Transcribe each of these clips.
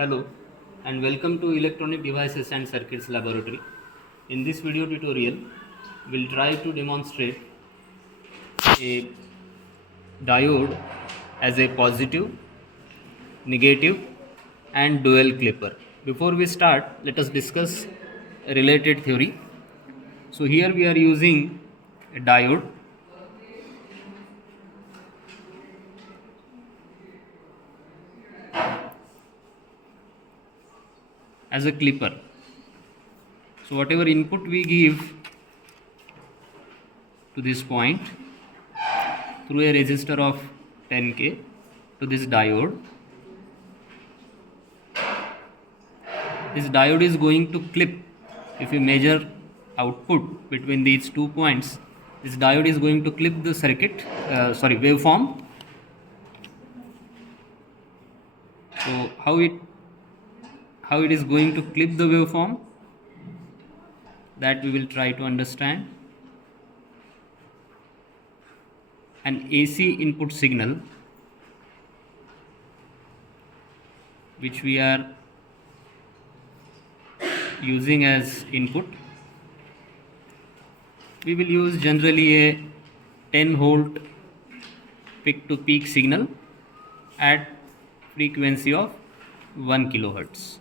Hello and welcome to Electronic Devices and Circuits Laboratory. In this video tutorial, we'll try to demonstrate a diode as a positive, negative and dual clipper. Before we start, let us discuss a related theory. So here we are using a diode as a clipper. So whatever input we give to this point through a resistor of 10K to this diode, this diode is going to clip. If you measure output between these 2 points, this diode is going to clip the waveform. So how it is going to clip the waveform, that we will try to understand. An AC input signal which we are using as input, we will use generally a 10 volt peak to peak signal at frequency of 1 kilohertz.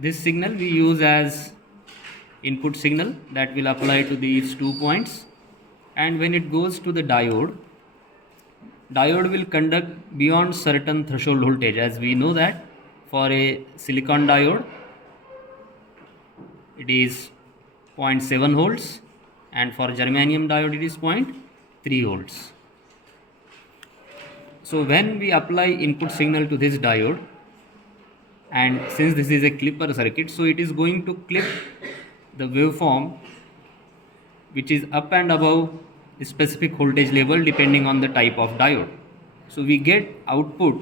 This signal we use as input signal that will apply to these 2 points, and when it goes to the diode will conduct beyond certain threshold voltage. As we know that for a silicon diode it is 0.7 volts and for germanium diode it is 0.3 volts. So when we apply input signal to this diode, and since this is a clipper circuit, so it is going to clip the waveform which is up and above a specific voltage level depending on the type of diode. So we get output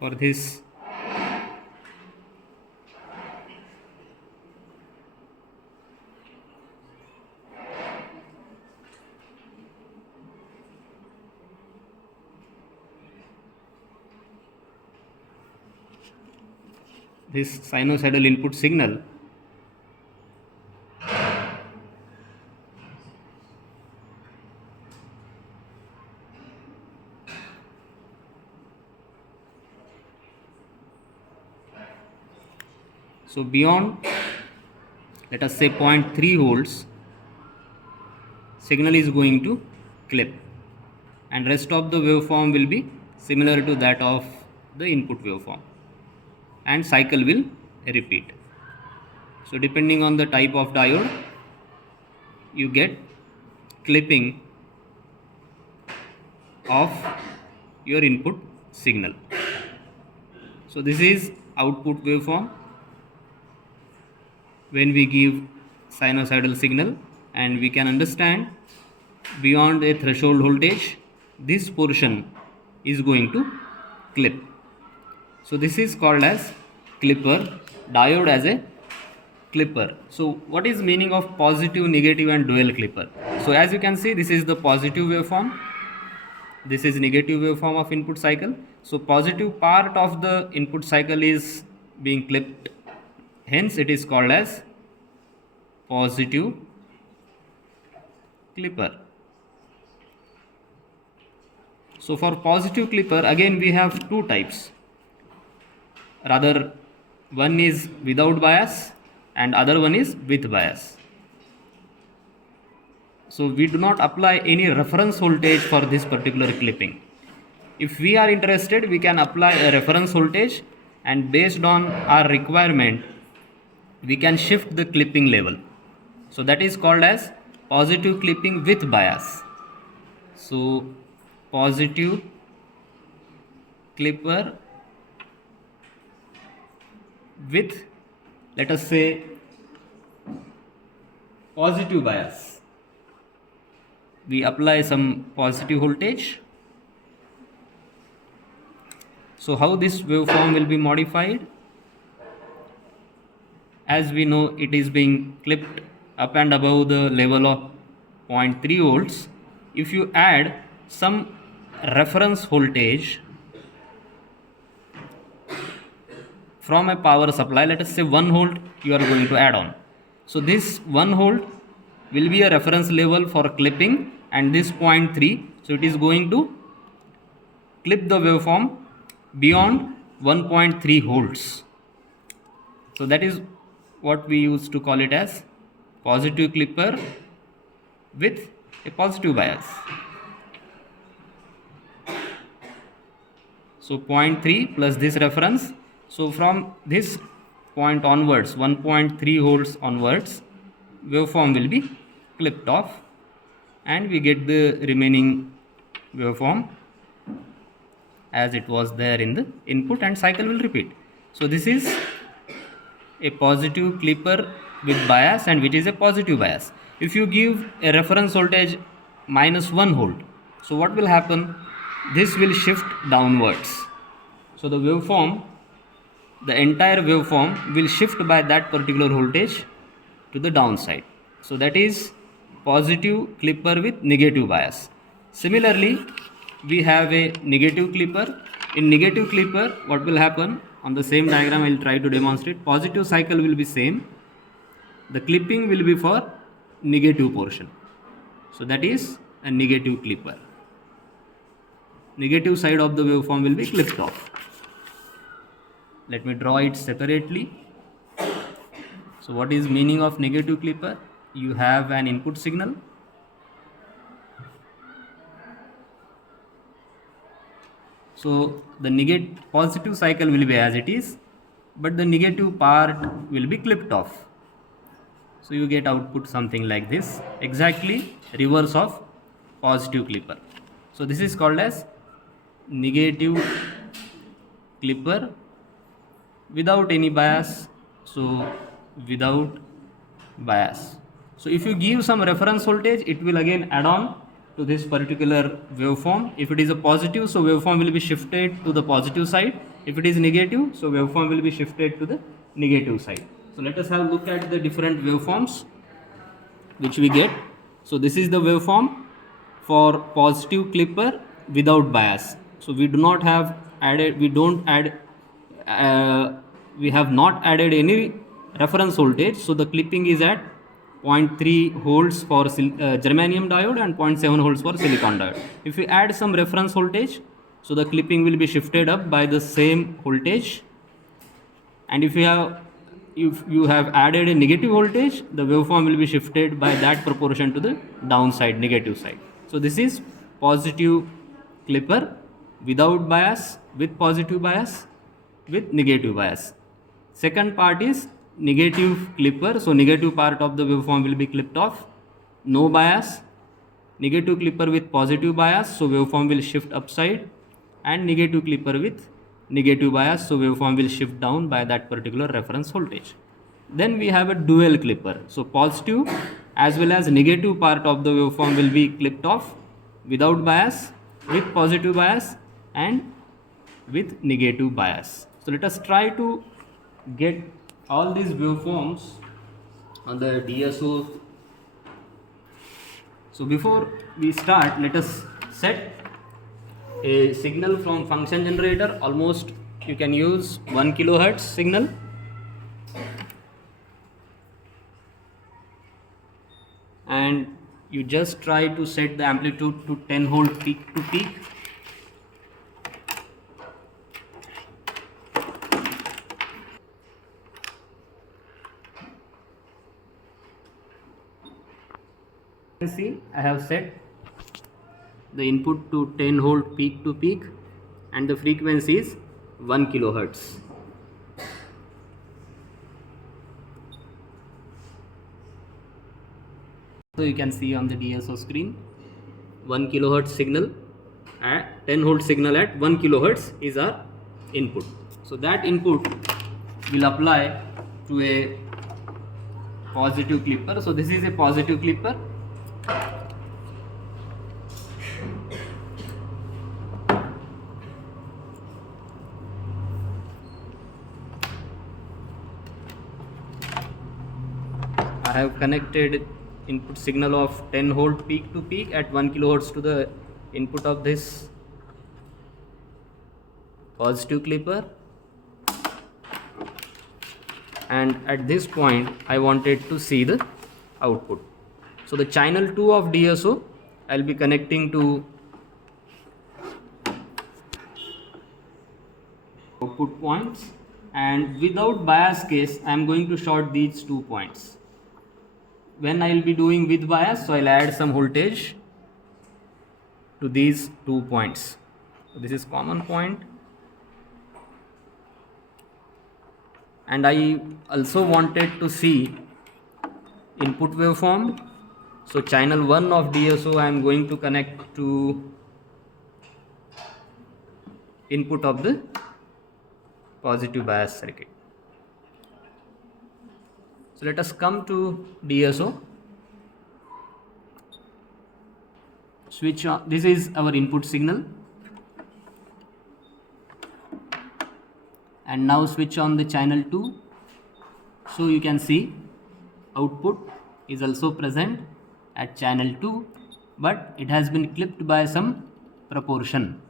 for this sinusoidal input signal. So beyond, let us say 0.3 volts, signal is going to clip, and rest of the waveform will be similar to that of the input waveform, and cycle will repeat. So depending on the type of diode, you get clipping of your input signal. So this is output waveform when we give sinusoidal signal, and we can understand beyond a threshold voltage this portion is going to clip. So this is called as clipper, diode as a clipper. So what is meaning of positive, negative and dual clipper? So as you can see, this is the positive waveform, this is negative waveform of input cycle. So positive part of the input cycle is being clipped, hence it is called as positive clipper. So for positive clipper, again we have two types. Rather, one is without bias and other one is with bias. So we do not apply any reference voltage for this particular clipping. If we are interested, we can apply a reference voltage, and based on our requirement we can shift the clipping level. So that is called as positive clipping with bias. So positive clipper with, let us say, positive bias. We apply some positive voltage. So how this waveform will be modified? As we know, it is being clipped up and above the level of 0.3 volts. If you add some reference voltage from a power supply, let us say 1 volt you are going to add on. So this 1 volt will be a reference level for clipping, and this 0.3, so it is going to clip the waveform beyond 1.3 volts. So that is what we used to call it as positive clipper with a positive bias. So 0.3 plus this reference. So from this point onwards, 1.3 volts onwards, waveform will be clipped off, and we get the remaining waveform as it was there in the input, and cycle will repeat. So this is a positive clipper with bias, and which is a positive bias. If you give a reference voltage minus 1 volt, so what will happen? This will shift downwards. So the waveform, the entire waveform will shift by that particular voltage to the downside. So that is positive clipper with negative bias. Similarly, we have a negative clipper. In negative clipper, what will happen? On the same diagram, I will try to demonstrate. Positive cycle will be same. The clipping will be for negative portion. So that is a negative clipper. Negative side of the waveform will be clipped off. Let me draw it separately. So what is meaning of negative clipper? You have an input signal. So the positive cycle will be as it is, but the negative part will be clipped off. So you get output something like this, exactly reverse of positive clipper. So this is called as negative clipper without any bias. So without bias. So if you give some reference voltage, it will again add on to this particular waveform. If it is a positive, so waveform will be shifted to the positive side. If it is negative, so waveform will be shifted to the negative side. So let us have a look at the different waveforms which we get. So this is the waveform for positive clipper without bias. So we do not have added, we have not added any reference voltage. So the clipping is at 0.3 volts for germanium diode and 0.7 volts for silicon diode. If we add some reference voltage, so the clipping will be shifted up by the same voltage. And if you have added a negative voltage, the waveform will be shifted by that proportion to the downside, negative side. So this is positive clipper without bias, with positive bias, with negative bias. Second part is negative clipper. So negative part of the waveform will be clipped off, no bias. Negative clipper with positive bias, so waveform will shift upside, and negative clipper with negative bias, so waveform will shift down by that particular reference voltage. Then we have a dual clipper. So positive as well as negative part of the waveform will be clipped off without bias, with positive bias, and with negative bias. So let us try to get all these waveforms on the DSO. So before we start, let us set a signal from function generator. Almost you can use 1 kilohertz signal. And you just try to set the amplitude to 10 volt peak to peak. See, I have set the input to 10 volt peak to peak, and the frequency is 1 kilohertz. So you can see on the DSO screen 1 kilohertz signal at 10 volt signal at 1 kilohertz is our input. So that input will apply to a positive clipper. So this is a positive clipper. I have connected input signal of 10 volt peak to peak at 1 kilohertz to the input of this positive clipper, and at this point I wanted to see the output. So the channel 2 of DSO I'll be connecting to output points, and without bias case I am going to short these 2 points. When I will be doing with bias, so I'll add some voltage to these 2 points. So this is common point, and I also wanted to see input waveform. So channel 1 of DSO I am going to connect to input of the positive bias circuit. So let us come to DSO. Switch on. This is our input signal, and now switch on the channel 2. So you can see output is also present at channel 2, but it has been clipped by some proportion.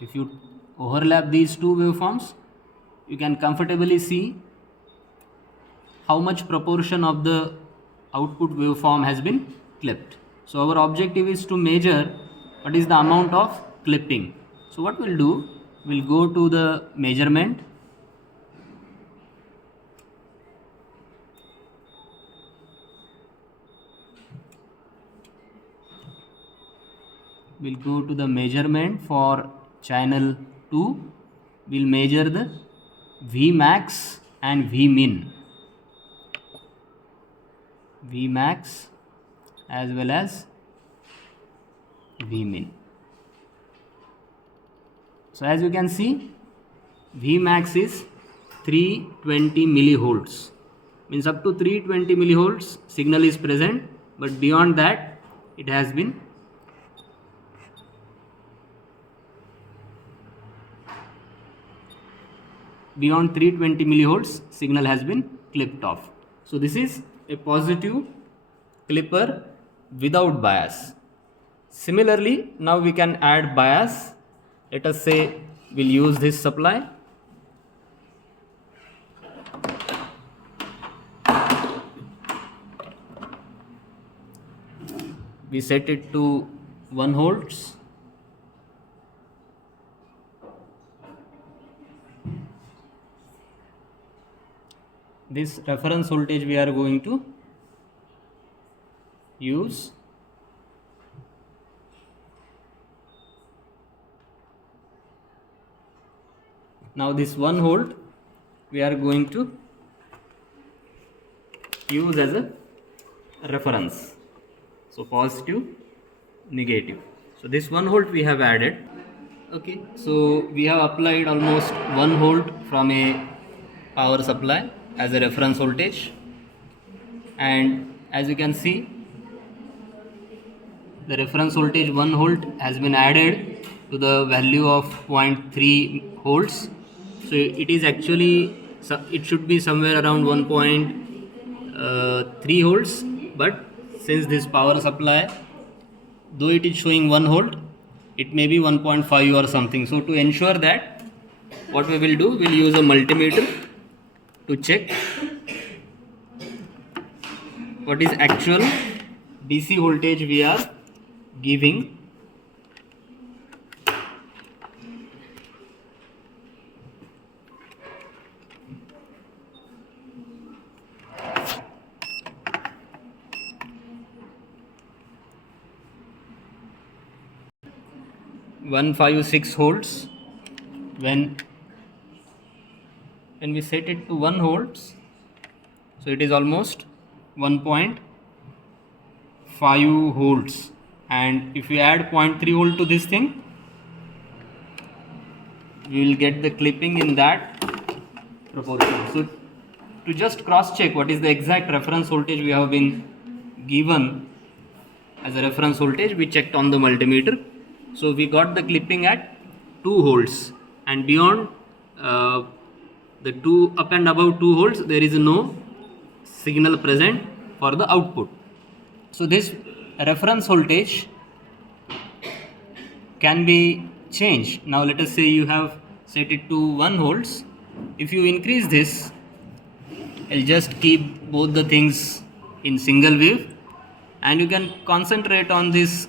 If you overlap these 2 waveforms, you can comfortably see how much proportion of the output waveform has been clipped. So our objective is to measure what is the amount of clipping. So what we'll do, we'll go to the measurement. We'll go to the measurement for channel 2. We'll measure the Vmax and Vmin. Vmax as well as Vmin. So as you can see, Vmax is 320 millivolts. Means up to 320 millivolts signal is present, but beyond that it has been beyond 320 millivolts signal has been clipped off. So this is a positive clipper without bias. Similarly, now we can add bias. Let us say we'll use this supply. We set it to 1 volts. This reference voltage we are going to use. Now this 1 volt we are going to use as a reference. So positive, negative. So this 1 volt we have added. Okay, so we have applied almost 1 volt from a power supply as a reference voltage, and as you can see, the reference voltage 1 volt has been added to the value of 0.3 volts. So it is actually, it should be somewhere around 1.3 volts, but since this power supply, though it is showing 1 volt, it may be 1.5 or something. So to ensure that, what we will do, we'll use a multimeter to check what is actual DC voltage we are giving. (156 volts). When we set it to 1 volts, so it is almost 1.5 volts, and if we add 0.3 volt to this thing, we will get the clipping in that proportion. So to just cross check what is the exact reference voltage we have been given as a reference voltage, we checked on the multimeter. So we got the clipping at 2 volts, and beyond the 2 up and above 2 volts there is no signal present for the output. So this reference voltage can be changed. Now let us say you have set it to 1 volts. If you increase this, I'll just keep both the things in single wave, and you can concentrate on this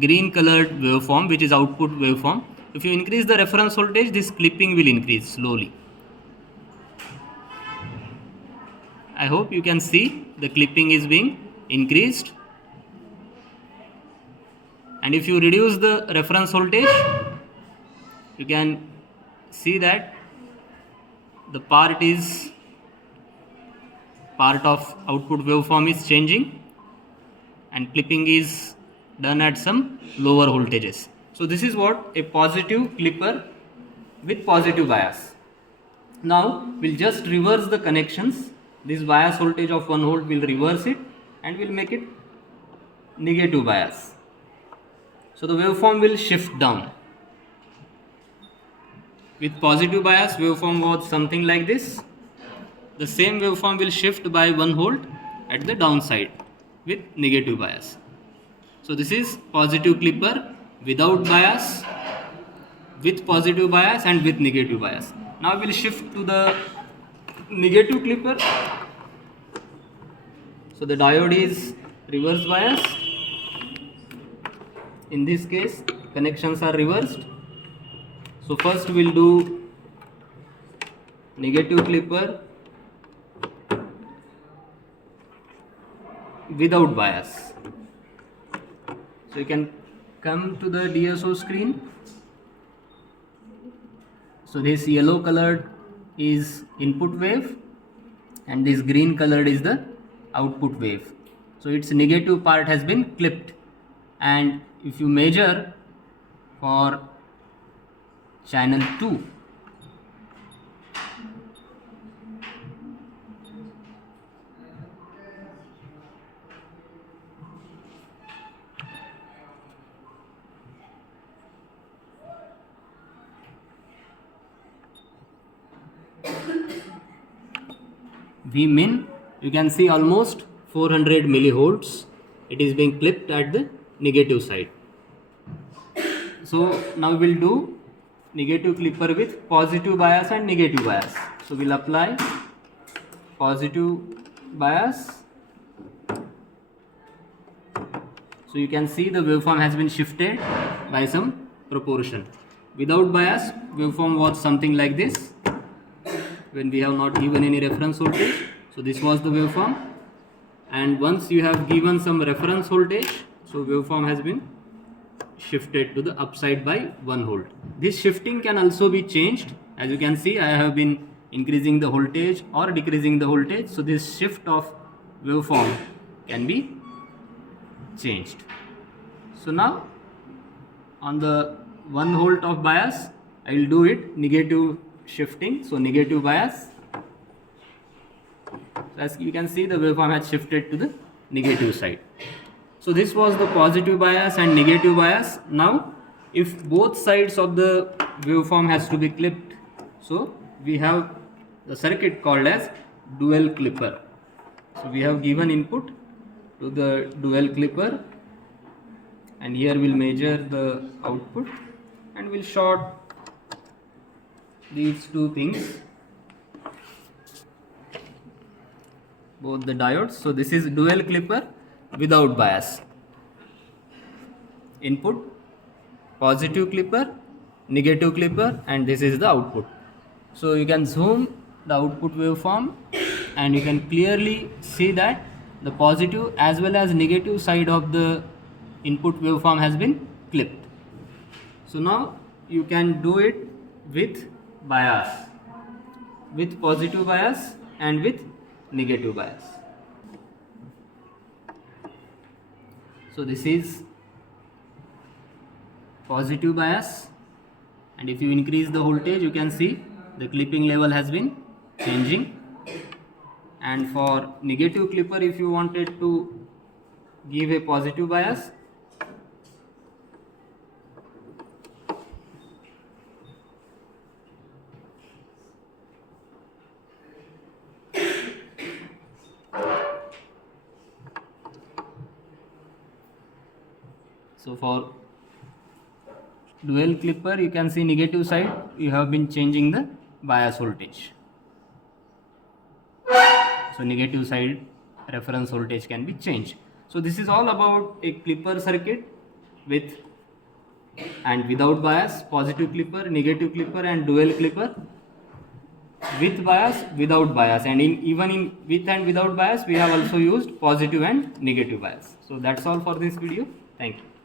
green colored waveform, which is output waveform. If you increase the reference voltage, this clipping will increase slowly. I hope you can see the clipping is being increased. And if you reduce the reference voltage, you can see that the part of output waveform is changing, and clipping is done at some lower voltages. So this is what a positive clipper with positive bias. Now we'll just reverse the connections. This bias voltage of 1 volt will reverse it and will make it negative bias. So the waveform will shift down. With positive bias, waveform was something like this. The same waveform will shift by 1 volt at the downside with negative bias. So this is positive clipper without bias, with positive bias, and with negative bias. Now we will shift to the negative clipper. So the diode is reverse bias. In this case, connections are reversed. So first we'll do negative clipper without bias. So you can come to the DSO screen. So this yellow colored is input wave and this green colored is the output wave. So its negative part has been clipped, and if you measure for channel 2, V min, you can see almost 400 millivolts. It is being clipped at the negative side. So now we will do negative clipper with positive bias and negative bias. So we will apply positive bias. So you can see the waveform has been shifted by some proportion. Without bias, waveform was something like this when we have not given any reference voltage. So this was the waveform, and once you have given some reference voltage, so waveform has been shifted to the upside by 1 volt. This shifting can also be changed. As you can see, I have been increasing the voltage or decreasing the voltage. So this shift of waveform can be changed. So now on the 1 volt of bias, I will do it negative shifting. So negative bias. So as you can see, the waveform has shifted to the negative side. So this was the positive bias and negative bias. Now if both sides of the waveform has to be clipped, so we have the circuit called as dual clipper. So we have given input to the dual clipper, and here we'll measure the output and we'll short these two things, both the diodes. So this is dual clipper without bias. Input positive clipper, negative clipper, and this is the output. So you can zoom the output waveform and you can clearly see that the positive as well as negative side of the input waveform has been clipped. So now you can do it with bias, with positive bias and with negative bias. So this is positive bias, and if you increase the voltage, you can see the clipping level has been changing. And for negative clipper, if you wanted to give a positive bias, So for dual clipper, you can see negative side, you have been changing the bias voltage. So negative side reference voltage can be changed. So this is all about a clipper circuit with and without bias, positive clipper, negative clipper, and dual clipper, with bias, without bias, and even in with and without bias we have also used positive and negative bias. So that's all for this video. Thank you.